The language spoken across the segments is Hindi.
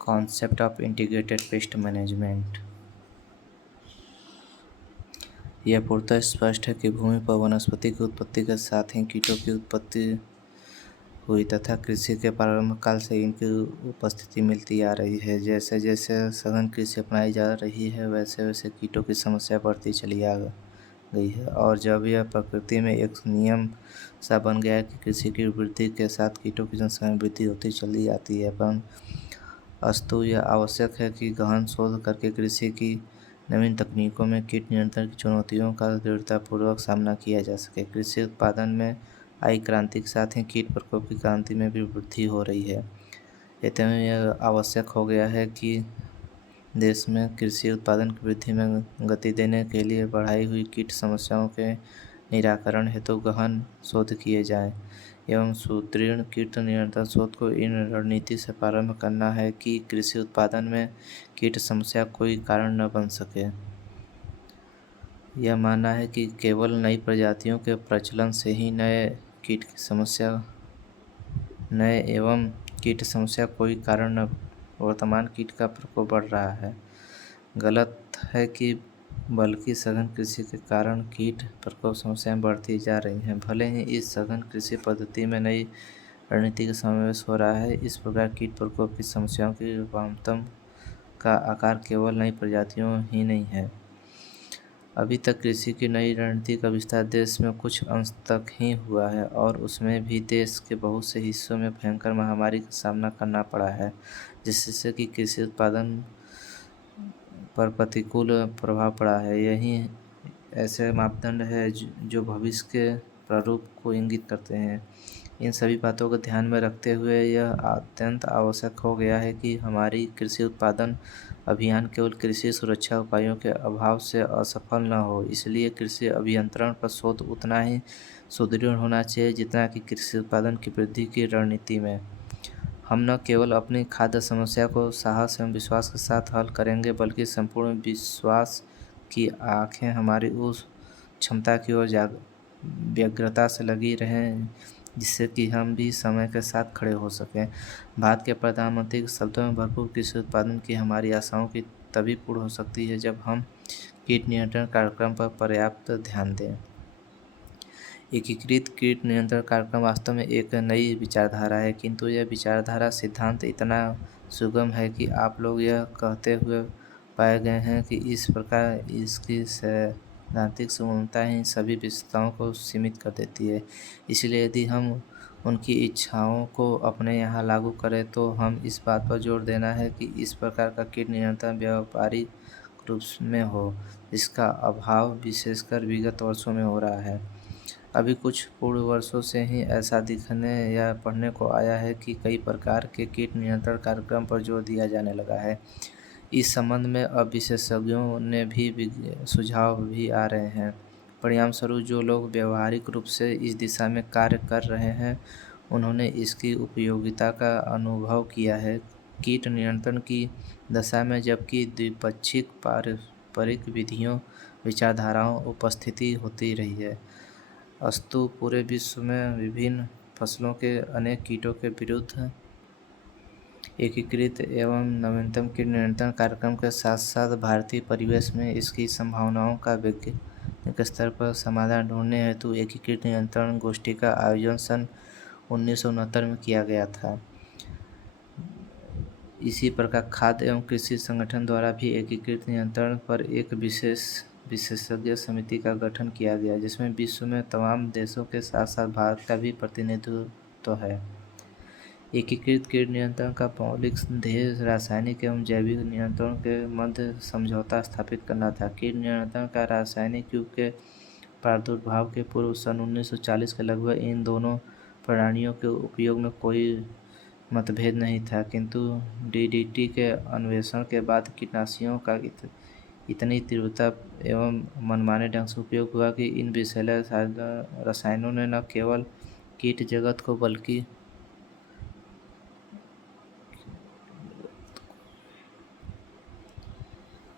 Concept of integrated pest management. यह पूर्णतः स्पष्ट है कि भूमि पर वनस्पति की उत्पत्ति के साथ ही कीटों की उत्पत्ति हुई तथा कृषि के प्रारंभ काल से इनकी उपस्थिति मिलती आ रही है। जैसे जैसे सघन कृषि अपनाई जा रही है वैसे वैसे कीटों की समस्या बढ़ती चली आ गई है और जब यह प्रकृति में एक नियम सा बन गया है कि कृषि की वृद्धि के साथ कीटों की जनसंख्या में वृद्धि होती चली आती है। अस्तु यह आवश्यक है कि गहन शोध करके कृषि की नवीन तकनीकों में कीट नियंत्रण की चुनौतियों का दृढ़तापूर्वक सामना किया जा सके। कृषि उत्पादन में आई क्रांति के साथ ही कीट प्रकोप की क्रांति में भी वृद्धि हो रही है। इतने में यह आवश्यक हो गया है कि देश में कृषि उत्पादन की वृद्धि में गति देने के लिए बढ़ाई हुई कीट समस्याओं के निराकरण हेतु गहन शोध किए जाएं एवं सुदृढ़ कीट नियंत्रण शोध को इन रणनीति से प्रारंभ करना है कि कृषि उत्पादन में कीट समस्या कोई कारण न बन सके। यह मानना है कि केवल नई प्रजातियों के प्रचलन से ही नए एवं कीट समस्या कोई कारण न वर्तमान कीट का प्रकोप बढ़ रहा है गलत है कि बल्कि सघन कृषि के कारण कीट प्रकोप समस्याएं बढ़ती जा रही हैं। भले ही इस सघन कृषि पद्धति में नई रणनीति का समावेश हो रहा है, इस प्रकार कीट प्रकोप की समस्याओं की वास्तव का आकार केवल नई प्रजातियों ही नहीं है। अभी तक कृषि की नई रणनीति का विस्तार देश में कुछ अंश तक ही हुआ है और उसमें भी देश के बहुत से हिस्सों में भयंकर महामारी का सामना करना पड़ा है, जिससे कि कृषि उत्पादन पर प्रतिकूल प्रभाव पड़ा है। यही ऐसे मापदंड है जो भविष्य के प्रारूप को इंगित करते हैं। इन सभी बातों को ध्यान में रखते हुए यह अत्यंत आवश्यक हो गया है कि हमारी कृषि उत्पादन अभियान केवल कृषि सुरक्षा उपायों के अभाव से असफल न हो। इसलिए कृषि अभियंत्रण पर शोध उतना ही सुदृढ़ होना चाहिए जितना कि कृषि उत्पादन की वृद्धि की रणनीति में। हम न केवल अपनी खाद्य समस्या को साहस एवं विश्वास के साथ हल करेंगे बल्कि संपूर्ण विश्वास की आंखें हमारी उस क्षमता की ओर व्यग्रता से लगी रहें जिससे कि हम भी समय के साथ खड़े हो सकें। भारत के प्रधानमंत्री के शब्दों में भरपूर कृषि उत्पादन की हमारी आशाओं की तभी पूर्ण हो सकती है जब हम कीट नियंत्रण कार्यक्रम पर पर्याप्त ध्यान दें। एकीकृत कीट नियंत्रण कार्यक्रम वास्तव में एक नई विचारधारा है, किंतु यह विचारधारा सिद्धांत इतना सुगम है कि आप लोग यह कहते हुए पाए गए हैं कि इस प्रकार इसकी सैद्धांतिक सुगमता ही सभी विशेषताओं को सीमित कर देती है। इसलिए यदि हम उनकी इच्छाओं को अपने यहाँ लागू करें तो हम इस बात पर जोर देना है कि इस प्रकार का कीट नियंत्रण व्यावहारिक रूप में हो, जिसका अभाव विशेषकर विगत वर्षों में हो रहा है। अभी कुछ पूर्व वर्षों से ही ऐसा दिखने या पढ़ने को आया है कि कई प्रकार के कीट नियंत्रण कार्यक्रम पर जोर दिया जाने लगा है। इस संबंध में अब विशेषज्ञों ने भी सुझाव भी आ रहे हैं। परिणामस्वरूप जो लोग व्यावहारिक रूप से इस दिशा में कार्य कर रहे हैं उन्होंने इसकी उपयोगिता का अनुभव किया है कीट नियंत्रण की दशा में, जबकि द्विपक्षीय पारंपरिक विधियों विचारधाराओं उपस्थिति होती रही है। अस्तु पूरे विश्व में विभिन्न फसलों के अनेक कीटों के विरुद्ध एकीकृत एवं नवीनतम कीट नियंत्रण कार्यक्रम के साथ साथ भारतीय परिवेश में इसकी संभावनाओं का वैज्ञानिक स्तर पर समाधान ढूंढने हेतु एकीकृत नियंत्रण गोष्ठी का आयोजन सन 1969 में किया गया था। इसी प्रकार खाद्य एवं कृषि संगठन द्वारा भी एकीकृत नियंत्रण पर एक विशेषज्ञ समिति का गठन किया गया, जिसमें विश्व में तमाम देशों के साथ साथ भारत का भी प्रतिनिधित्व है। एकीकृत कीट नियंत्रण का मौलिक ध्येय रासायनिक एवं जैविक नियंत्रण के मध्य समझौता स्थापित करना था। कीट नियंत्रण का रासायनिक युग के प्रादुर्भाव के पूर्व सन 1940 के लगभग इन दोनों प्रणालियों के उपयोग में कोई मतभेद नहीं था, किंतु डीडीटी के अन्वेषण के बाद कीटनाशियों का इतनी तीव्रता एवं मनमाने ढंग से उपयोग हुआ कि इन विषैले रसायनों ने न केवल कीट जगत को बल्कि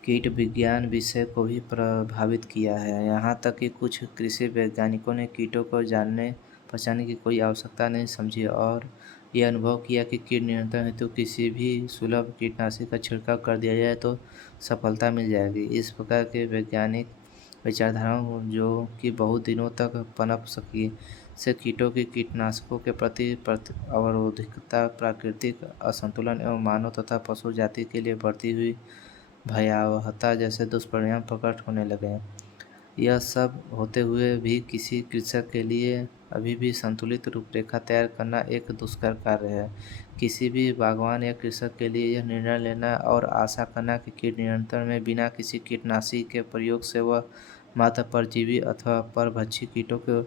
कीट विज्ञान विषय को भी प्रभावित किया है। यहाँ तक कि कुछ कृषि वैज्ञानिकों ने कीटों को जानने पहचानने की कोई आवश्यकता नहीं समझी और यह अनुभव किया कि कीट नियंत्रण हेतु किसी भी सुलभ कीटनाशी का छिड़काव कर दिया जाए तो सफलता मिल जाएगी। इस प्रकार के वैज्ञानिक विचारधाराओं जो कि बहुत दिनों तक पनप सकी से कीटों की कीटनाशकों के प्रति अवरोधिकता, प्राकृतिक असंतुलन एवं मानव तथा पशु जाति के लिए बढ़ती हुई भयावहता जैसे दुष्परिणाम प्रकट होने लगे। यह सब होते हुए भी किसी कृषक के लिए अभी भी संतुलित रूपरेखा तैयार करना एक दुष्कर कार्य है। किसी भी बागवान या कृषक के लिए यह निर्णय लेना और आशा करना कि कीट नियंत्रण में बिना किसी कीटनाशी के प्रयोग से वह मात्र परजीवी अथवा परभक्षी कीटों के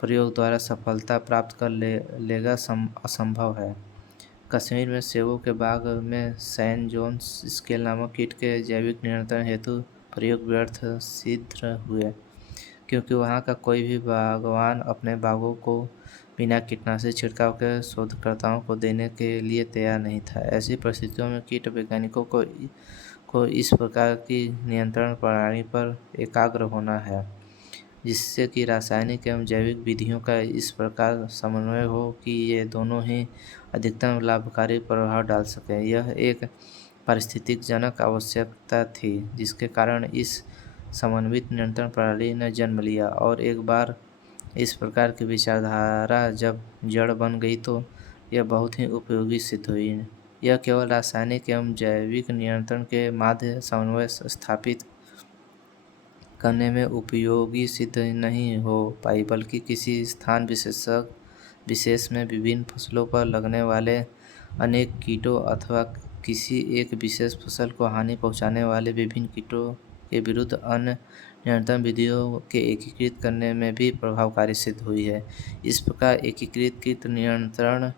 प्रयोग द्वारा सफलता प्राप्त कर लेगा असंभव है। कश्मीर में सेबों के बाग में सैन जोन्स स्केल नामक कीट के जैविक नियंत्रण हेतु प्रयोग व्यर्थ सिद्ध हुए, क्योंकि वहाँ का कोई भी बागवान अपने बागों को बिना कीटनाशी छिड़काव के शोधकर्ताओं को देने के लिए तैयार नहीं था। ऐसी परिस्थितियों में कीट वैज्ञानिकों को इस प्रकार की नियंत्रण प्रणाली पर एकाग्र होना है, जिससे कि रासायनिक एवं जैविक विधियों का इस प्रकार समन्वय हो कि ये दोनों ही अधिकतम लाभकारी प्रभाव डाल सकें। यह एक पारिस्थितिकजनक आवश्यकता थी, जिसके कारण इस समन्वित नियंत्रण प्रणाली ने जन्म लिया, और एक बार इस प्रकार की विचारधारा जब जड़ बन गई तो यह बहुत ही उपयोगी सिद्ध हुई। यह केवल रासायनिक एवं जैविक नियंत्रण के माध्य समन्वय स्थापित करने में उपयोगी सिद्ध नहीं हो पाई, बल्कि किसी स्थान विशेष में विभिन्न फसलों पर लगने वाले अनेक कीटों अथवा किसी एक विशेष फसल को हानि पहुंचाने वाले विभिन्न कीटों के विरुद्ध अन्य नियंत्रण विधियों के एकीकृत करने में भी प्रभावकारी सिद्ध हुई है। इस प्रकार एकीकृत कीट नियंत्रण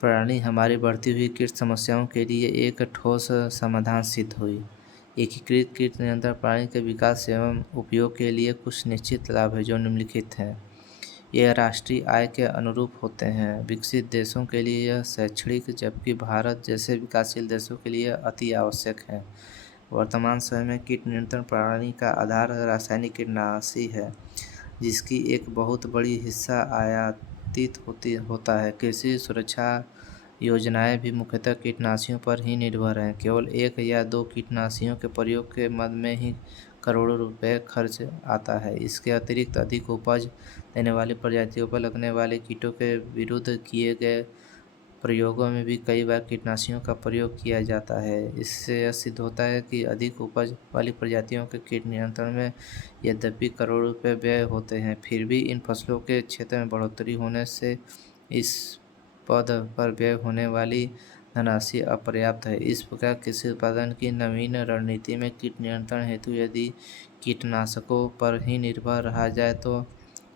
प्रणाली हमारी बढ़ती हुई कीट समस्याओं के लिए एक ठोस समाधान सिद्ध हुई। एकीकृत कीट नियंत्रण प्रणाली के विकास एवं उपयोग के लिए कुछ निश्चित लाभ हैं जो निम्नलिखित हैं। यह राष्ट्रीय आय के अनुरूप होते हैं। विकसित देशों के लिए यह शैक्षणिक, जबकि भारत जैसे विकासशील देशों के लिए अति आवश्यक है। वर्तमान समय में कीट नियंत्रण प्रणाली का आधार रासायनिक कीटनाशी है, जिसकी एक बहुत बड़ी हिस्सा आयातित होता है। कृषि सुरक्षा योजनाएं भी मुख्यतः कीटनाशियों पर ही निर्भर हैं। केवल एक या दो कीटनाशियों के प्रयोग के मद में ही करोड़ों रुपए खर्च आता है। इसके अतिरिक्त अधिक उपज देने वाली प्रजातियों पर लगने वाले कीटों के विरुद्ध किए गए प्रयोगों में भी कई बार कीटनाशियों का प्रयोग किया जाता है। इससे यह सिद्ध होता है कि अधिक उपज वाली प्रजातियों के कीट नियंत्रण में यद्यपि करोड़ों रुपए व्यय होते हैं, फिर भी इन फसलों के क्षेत्र में बढ़ोतरी होने से इस पद पर व्यय होने वाली धनराशि अपर्याप्त है। इस प्रकार कृषि उत्पादन की नवीन रणनीति में कीट नियंत्रण हेतु यदि कीटनाशकों पर ही निर्भर रहा जाए तो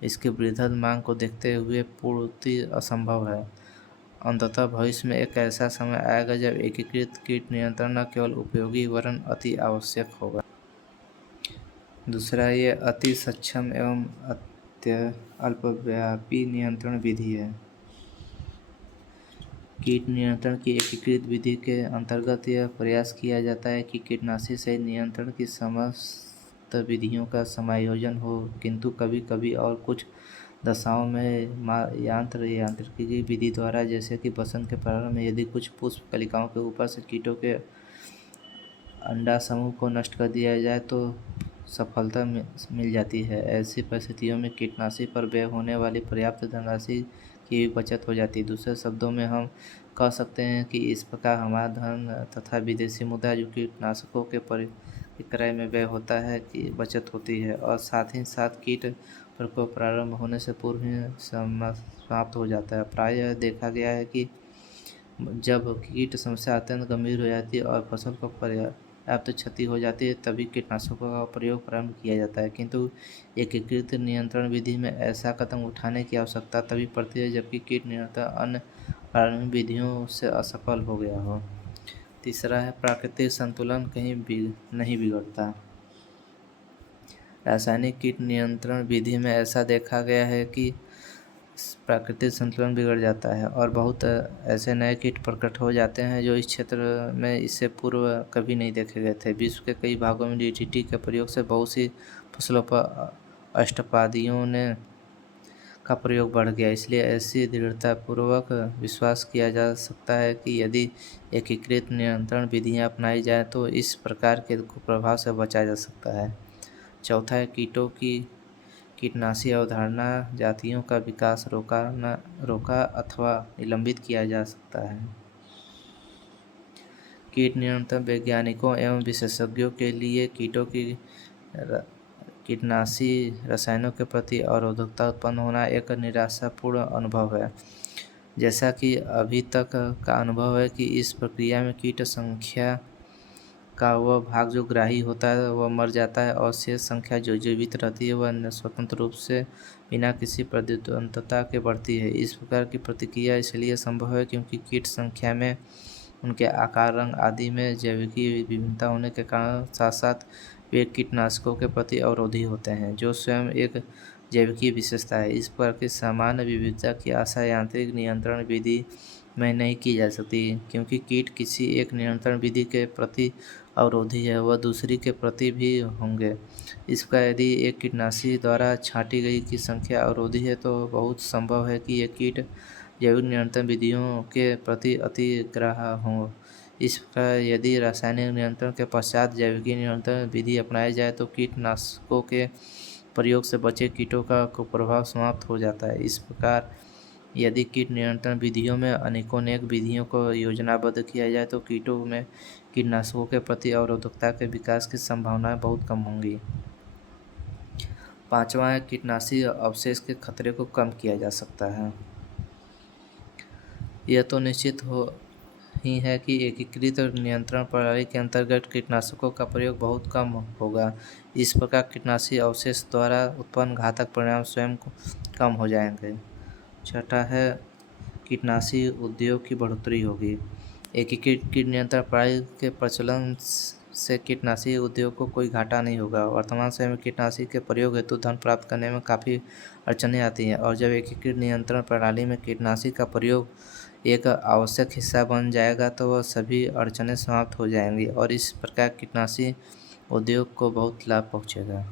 इसकी वृहद मांग को देखते हुए पूर्ति असंभव है। अंततः भविष्य में एक ऐसा समय आएगा जब एकीकृत कीट नियंत्रण न केवल उपयोगी वरन अति आवश्यक होगा। दूसरा, ये अति सक्षम एवं अल्पव्यापी नियंत्रण विधि है। कीट नियंत्रण की एकीकृत विधि के अंतर्गत यह प्रयास किया जाता है कि कीटनाशी सहित नियंत्रण की समस्त विधियों का समायोजन हो, किंतु कभी कभी और कुछ दशाओं में यांत्रिकी विधि द्वारा, जैसे कि बसंत के प्रारंभ में यदि कुछ पुष्प कलिकाओं के ऊपर से कीटों के अंडा समूह को नष्ट कर दिया जाए तो सफलता मिल जाती है। ऐसी परिस्थितियों में कीटनाशी पर व्यय होने वाली पर्याप्त धनराशि की भी बचत हो जाती है। दूसरे शब्दों में हम कह सकते हैं कि इस प्रकार हमारा धन तथा विदेशी मुद्रा जो कीटनाशकों के क्रय में व्यय होता है की बचत होती है, और साथ ही साथ कीट प्रकोप प्रारंभ होने से पूर्व ही समाप्त हो जाता है। प्रायः देखा गया है कि जब कीट समस्या अत्यंत गंभीर हो जाती है और फसल को पर्याप्त क्षति हो जाती है तभी कीटनाशकों का प्रयोग प्रारंभ किया जाता है, किंतु एकीकृत नियंत्रण विधि में ऐसा कदम उठाने की आवश्यकता तभी पड़ती है जबकि कीट नियंत्रण अन्य प्रारंभिक विधियों से असफल हो गया हो। तीसरा है, प्राकृतिक संतुलन कहीं नहीं बिगड़ता। रासायनिक कीट नियंत्रण विधि में ऐसा देखा गया है कि प्राकृतिक संतुलन बिगड़ जाता है और बहुत ऐसे नए कीट प्रकट हो जाते हैं जो इस क्षेत्र में इससे पूर्व कभी नहीं देखे गए थे। विश्व के कई भागों में डीडीटी के प्रयोग से बहुत सी फसलों पर अष्टपादियों ने का प्रयोग बढ़ गया। इसलिए ऐसी दृढ़तापूर्वक विश्वास किया जा सकता है कि यदि एकीकृत नियंत्रण विधियां अपनाई जाएं तो इस प्रकार के कुप्रभाव से बचा जा सकता है। चौथा है कीटों की कीटनाशी अवधारणा जातियों का विकास रोका अथवा निलंबित किया जा सकता है। कीट नियंत्रण वैज्ञानिकों एवं विशेषज्ञों के लिए कीटों की कीटनाशी रसायनों के प्रति अवरोधकता उत्पन्न होना एक निराशापूर्ण अनुभव है। जैसा कि अभी तक का अनुभव है कि इस प्रक्रिया में कीट संख्या का वह भाग जो ग्राही होता है वह मर जाता है और शेष संख्या जो जीवित रहती है वह स्वतंत्र रूप से बिना किसी प्रतिद्वंद्विता के बढ़ती है। इस प्रकार की प्रतिक्रिया इसलिए संभव है क्योंकि कीट संख्या में, उनके आकार, रंग आदि में जैविकी विभिन्नता होने के कारण साथ साथ वे कीटनाशकों के प्रति अवरोधी होते हैं, जो स्वयं एक जैविकी विशेषता है। इस प्रकार की सामान्य विविधता की आशा यांत्रिक नियंत्रण विधि में नहीं की जा सकती, क्योंकि कीट किसी एक नियंत्रण विधि के प्रति अवरोधी है वह दूसरी के प्रति भी होंगे। इस प्रकार यदि एक कीटनाशी द्वारा छांटी गई की संख्या अवरोधी है तो बहुत संभव है कि ये कीट जैविक नियंत्रण विधियों के प्रति अतिग्राह्य हों। इस प्रकार यदि रासायनिक नियंत्रण के पश्चात जैविक नियंत्रण विधि अपनाई जाए तो कीटनाशकों के प्रयोग से बचे कीटों का कुप्रभाव समाप्त हो जाता है। इस प्रकार यदि कीट नियंत्रण विधियों में अनेकों विधियों को योजनाबद्ध किया जाए तो कीटों में कीटनाशकों के प्रति अवरोधकता के विकास की संभावनाएं बहुत कम होंगी। पांचवा है कीटनाशी अवशेष के खतरे को कम किया जा सकता है। यह तो निश्चित ही है कि एकीकृत नियंत्रण प्रणाली के अंतर्गत कीटनाशकों का प्रयोग बहुत कम होगा। इस प्रकार कीटनाशी अवशेष द्वारा उत्पन्न घातक परिणाम स्वयं कम हो जाएंगे। छठा है कीटनाशी उद्योग की बढ़ोतरी होगी। एकीकृत कीट नियंत्रण प्रणाली के प्रचलन से कीटनाशी उद्योग को कोई घाटा नहीं होगा। वर्तमान समय में कीटनाशी के प्रयोग हेतु धन प्राप्त करने में काफ़ी अड़चनें आती हैं और जब एकीकृत नियंत्रण प्रणाली में कीटनाशी का प्रयोग एक आवश्यक हिस्सा बन जाएगा तो वह सभी अड़चनें समाप्त हो जाएंगी और इस प्रकार कीटनाशी उद्योग को बहुत लाभ पहुँचेगा।